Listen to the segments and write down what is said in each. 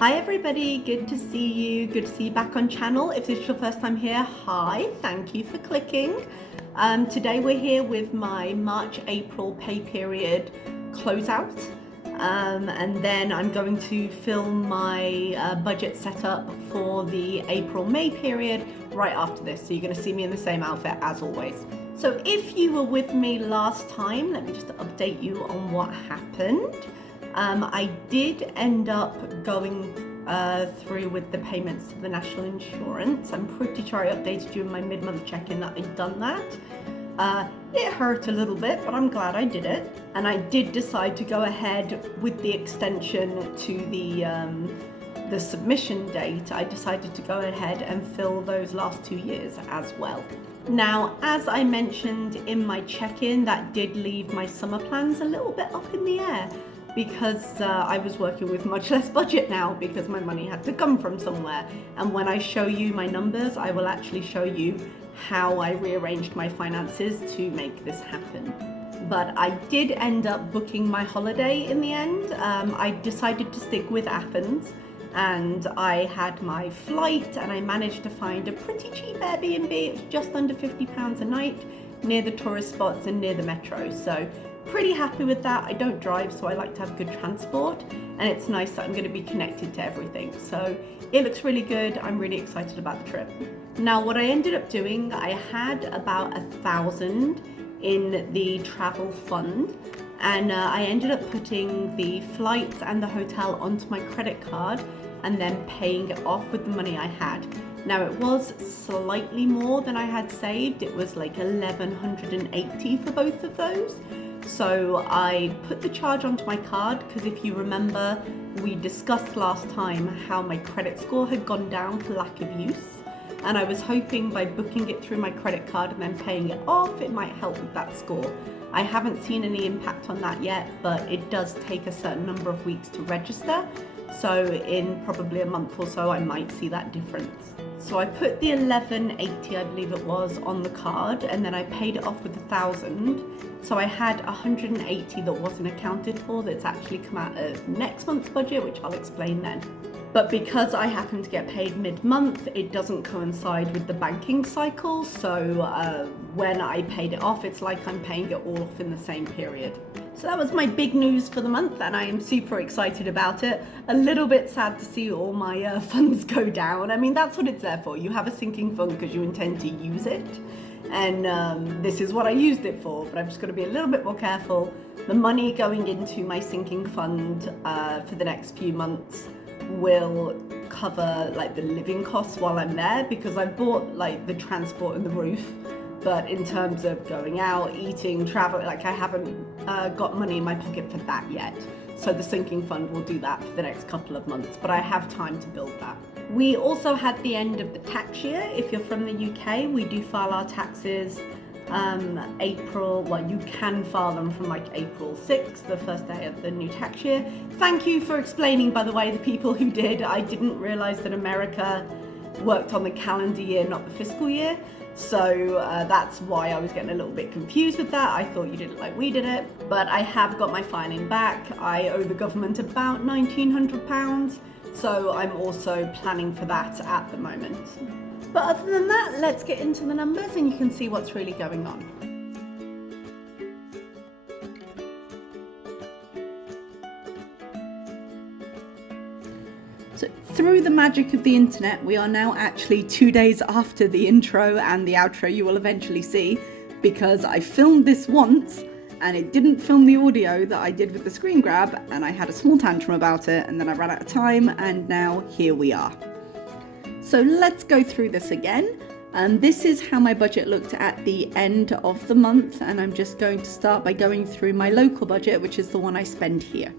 Hi everybody, good to see you. Good to see you back on channel. If this is your first time here, hi, thank you for clicking. Today we're here with my March-April pay period closeout. And then I'm going to film my budget setup for the April-May period right after this. So you're going to see me in the same outfit as always. So if you were with me last time, let me just update you on what happened. I did end up going through with the payments to the national insurance. I'm pretty sure I updated you in my mid-month check-in that I'd done that. It hurt a little bit, but I'm glad I did it. And I did decide to go ahead with the extension to the submission date. I decided to go ahead and fill those last 2 years as well. Now, as I mentioned in my check-in, that did leave my summer plans a little bit up in the air, because I was working with much less budget now because my money had to come from somewhere. And when I show you my numbers, I will actually show you how I rearranged my finances to make this happen. But I did end up booking my holiday in the end. I decided to stick with Athens, and I had my flight and I managed to find a pretty cheap Airbnb. It was just under £50 a night near the tourist spots and near the metro. So pretty happy with that. I don't drive, so I like to have good transport, and it's nice that I'm going to be connected to everything. So it looks really good. I'm really excited about the trip. Now, what I ended up doing, I had about 1,000 in the travel fund, and I ended up putting the flights and the hotel onto my credit card and then paying it off with the money I had. Now, it was slightly more than I had saved. It was like 1,180 for both of those. So I put the charge onto my card because if you remember, we discussed last time how my credit score had gone down for lack of use. And I was hoping by booking it through my credit card and then paying it off, it might help with that score. I haven't seen any impact on that yet, but it does take a certain number of weeks to register. So in probably a month or so, I might see that difference. So I put the 1180, I believe it was, on the card, and then I paid it off with 1,000. So I had 180 that wasn't accounted for, that's actually come out of next month's budget, which I'll explain then. But because I happen to get paid mid-month, it doesn't coincide with the banking cycle. So when I paid it off, it's like I'm paying it all off in the same period. So that was my big news for the month, and I am super excited about it. A little bit sad to see all my funds go down. I mean, that's what it's there for. You have a sinking fund because you intend to use it. And this is what I used it for, but I'm just going to be a little bit more careful. The money going into my sinking fund for the next few months will cover like the living costs while I'm there, because I bought like the transport and the roof. But in terms of going out, eating, traveling, like I haven't got money in my pocket for that yet. So the sinking fund will do that for the next couple of months, but I have time to build that. We also had the end of the tax year. If you're from the UK, we do file our taxes April, well, you can file them from like April 6th, the first day of the new tax year. Thank you for explaining, by the way, the people who did. I didn't realize that America worked on the calendar year, not the fiscal year. So that's why I was getting a little bit confused with that. I thought you did it like we did it, but I have got my filing back. I owe the government about £1,900, so I'm also planning for that at the moment. But other than that, let's get into the numbers and you can see what's really going on. So through the magic of the internet, we are now actually 2 days after the intro and the outro you will eventually see, because I filmed this once and it didn't film the audio that I did with the screen grab, and I had a small tantrum about it, and then I ran out of time, and now here we are. So let's go through this again. This is how my budget looked at the end of the month, and I'm just going to start by going through my local budget, which is the one I spend here.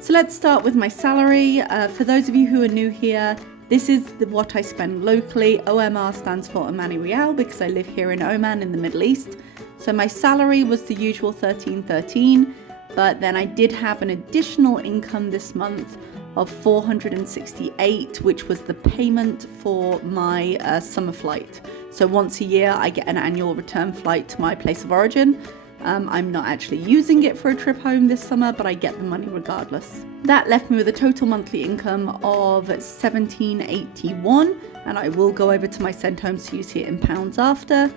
So let's start with my salary. For those of you who are new here, this is what I spend locally. OMR stands for Omani Rial because I live here in Oman in the Middle East. So my salary was the usual 1313, but then I did have an additional income this month of 468, which was the payment for my summer flight. So once a year I get an annual return flight to my place of origin, I'm not actually using it for a trip home this summer, but I get the money regardless. That left me with a total monthly income of £17.81, and I will go over to my send home so you see it in pounds after.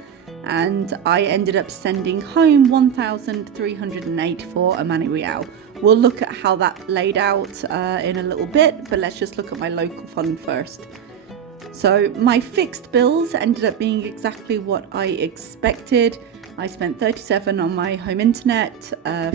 And I ended up sending home 1,384 Omani Rial. We'll look at how that laid out in a little bit, but let's just look at my local fund first. So my fixed bills ended up being exactly what I expected. I spent 37 on my home internet,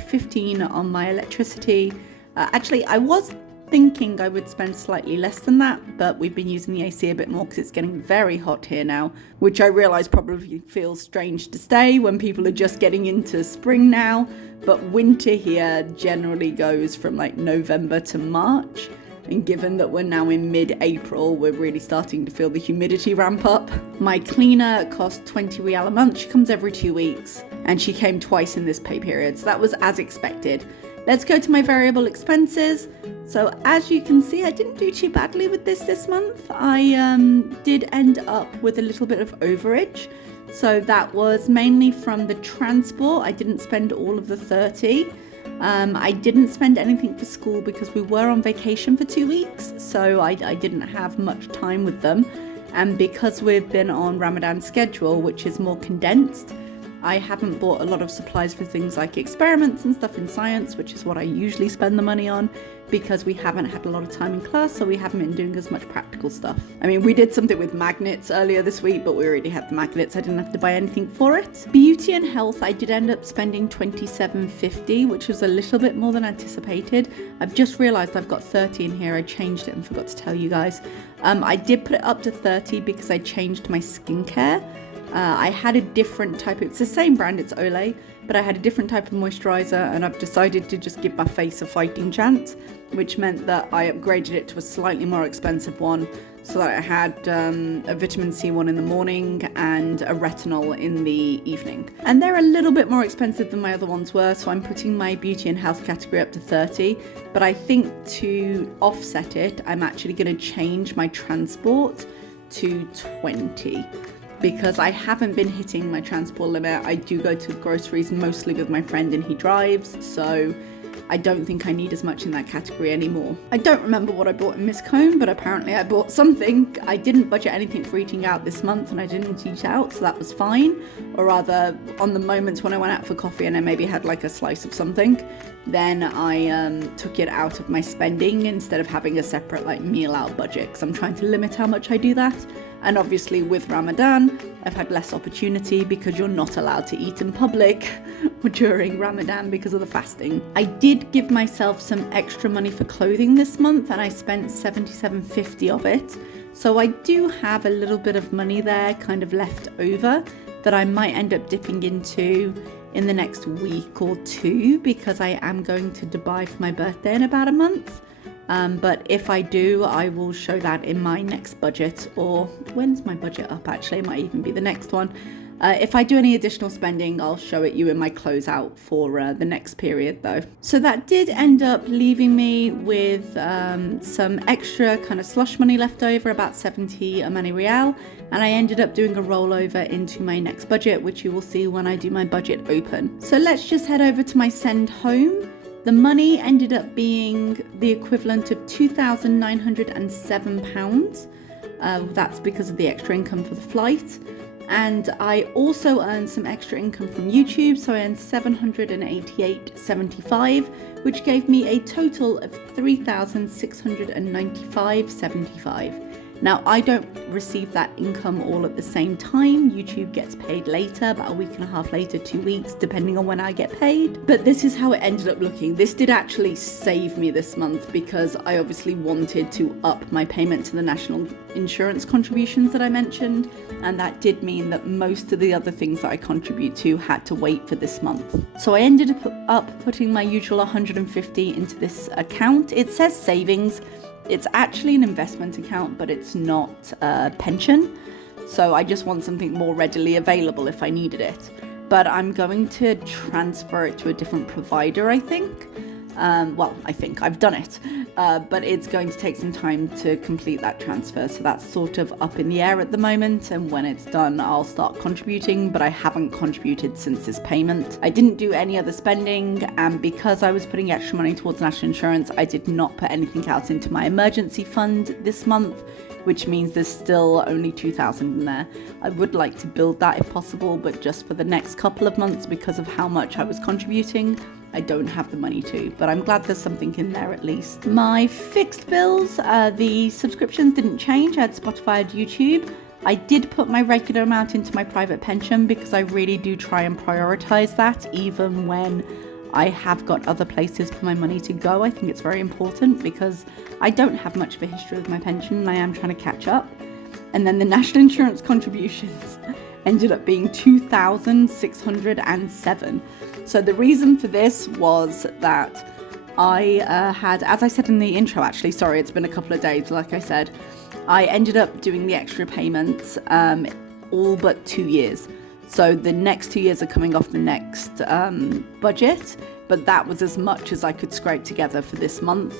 15 on my electricity. Actually, I was thinking I would spend slightly less than that, but we've been using the AC a bit more because it's getting very hot here now, which I realise probably feels strange to say when people are just getting into spring now, but winter here generally goes from like November to March. And given that we're now in mid-April, we're really starting to feel the humidity ramp up. My cleaner cost 20 Rial a month. She comes every 2 weeks, and she came twice in this pay period, so that was as expected. Let's go to my variable expenses. So as you can see, I didn't do too badly with this month. I did end up with a little bit of overage. So that was mainly from the transport. I didn't spend all of the 30. I didn't spend anything for school because we were on vacation for 2 weeks, so I didn't have much time with them. And because we've been on Ramadan schedule, which is more condensed, I haven't bought a lot of supplies for things like experiments and stuff in science, which is what I usually spend the money on, because we haven't had a lot of time in class, so we haven't been doing as much practical stuff. I mean, we did something with magnets earlier this week, but we already had the magnets. I didn't have to buy anything for it. Beauty and health, I did end up spending £27.50, which was a little bit more than anticipated. I've just realised I've got 30 in here. I changed it and forgot to tell you guys. I did put it up to 30 because I changed my skincare. I had a different type, it's the same brand, it's Olay, but I had a different type of moisturiser, and I've decided to just give my face a fighting chance, which meant that I upgraded it to a slightly more expensive one, so that I had a vitamin C one in the morning and a retinol in the evening. And they're a little bit more expensive than my other ones were, so I'm putting my beauty and health category up to 30, but I think to offset it, I'm actually going to change my transport to 20. Because I haven't been hitting my transport limit. I do go to groceries mostly with my friend and he drives, so I don't think I need as much in that category anymore. I don't remember what I bought in Miss Combe, but apparently I bought something. I didn't budget anything for eating out this month, and I didn't eat out, so that was fine. Or rather, on the moments when I went out for coffee and I maybe had like a slice of something, then I took it out of my spending instead of having a separate like meal out budget, because I'm trying to limit how much I do that. And obviously with Ramadan, I've had less opportunity because you're not allowed to eat in public during Ramadan because of the fasting. I did give myself some extra money for clothing this month, and I spent £77.50 of it. So I do have a little bit of money there kind of left over that I might end up dipping into in the next week or two, because I am going to Dubai for my birthday in about a month. But if I do, I will show that in my next budget, or when's my budget up actually? It might even be the next one. If I do any additional spending, I'll show it you in my closeout for the next period though. So that did end up leaving me with some extra kind of slush money left over, about 70 Omani Rial, and I ended up doing a rollover into my next budget, which you will see when I do my budget open. So let's just head over to my send home. The money ended up being the equivalent of £2,907. That's because of the extra income for the flight. And I also earned some extra income from YouTube, so I earned £788.75, which gave me a total of £3,695.75. Now, I don't receive that income all at the same time. YouTube gets paid later, about a week and a half later, 2 weeks, depending on when I get paid. But this is how it ended up looking. This did actually save me this month because I obviously wanted to up my payment to the national insurance contributions that I mentioned. And that did mean that most of the other things that I contribute to had to wait for this month. So I ended up putting my usual 150 into this account. It says savings. It's actually an investment account, but it's not a pension. So I just want something more readily available if I needed it. But I'm going to transfer it to a different provider, I think. I think I've done it. but it's going to take some time to complete that transfer. So that's sort of up in the air at the moment. And when it's done, I'll start contributing, but I haven't contributed since this payment. I didn't do any other spending. And because I was putting extra money towards national insurance, I did not put anything out into my emergency fund this month, which means there's still only 2,000 in there. I would like to build that if possible, but just for the next couple of months, because of how much I was contributing, I don't have the money to, but I'm glad there's something in there at least. My fixed bills, the subscriptions didn't change. I had Spotify, I had YouTube. I did put my regular amount into my private pension because I really do try and prioritize that, even when I have got other places for my money to go. I think it's very important because I don't have much of a history with my pension and I am trying to catch up. And then the national insurance contributions ended up being 2,607. So the reason for this was that I had, as I said in the intro, actually, sorry, it's been a couple of days, like I said, I ended up doing the extra payments all but 2 years. So the next 2 years are coming off the next budget, but that was as much as I could scrape together for this month.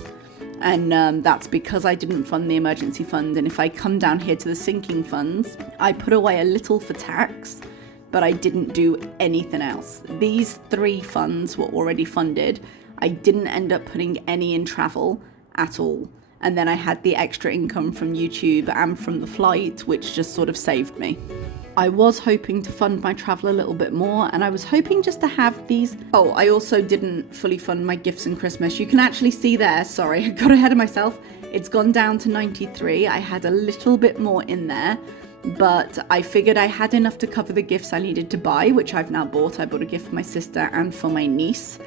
And that's because I didn't fund the emergency fund. And if I come down here to the sinking funds, I put away a little for tax, but I didn't do anything else. These 3 funds were already funded. I didn't end up putting any in travel at all. And then I had the extra income from YouTube and from the flight, which just sort of saved me. I was hoping to fund my travel a little bit more, and I was hoping just to have these. Oh, I also didn't fully fund my gifts and Christmas. You can actually see there, sorry, I got ahead of myself. It's gone down to 93. I had a little bit more in there, but I figured I had enough to cover the gifts I needed to buy, which I've now bought. I bought a gift for my sister and for my niece.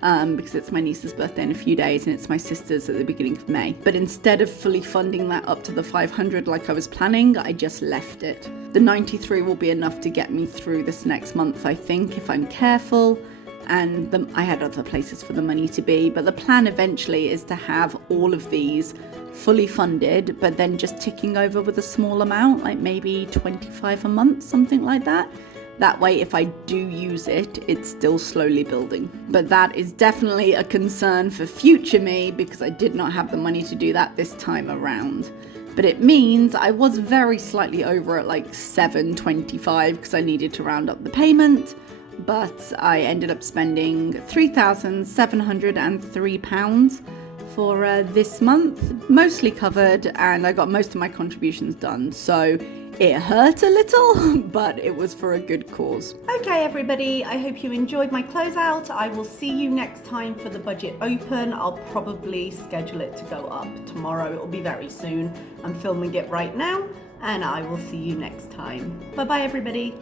Because it's my niece's birthday in a few days and it's my sister's at the beginning of May. But instead of fully funding that up to the 500 like I was planning, I just left it. The 93 will be enough to get me through this next month, I think, if I'm careful. And I had other places for the money to be, but the plan eventually is to have all of these fully funded, but then just ticking over with a small amount, like maybe 25 a month, something like that. That way, if I do use it, it's still slowly building. But that is definitely a concern for future me because I did not have the money to do that this time around. But it means I was very slightly over at like 725 because I needed to round up the payment. But I ended up spending £3,703 for this month, mostly covered, and I got most of my contributions done. So it hurt a little, but it was for a good cause. Okay, everybody, I hope you enjoyed my closeout. I will see you next time for the budget open. I'll probably schedule it to go up tomorrow. It'll be very soon. I'm filming it right now, and I will see you next time. Bye-bye, everybody.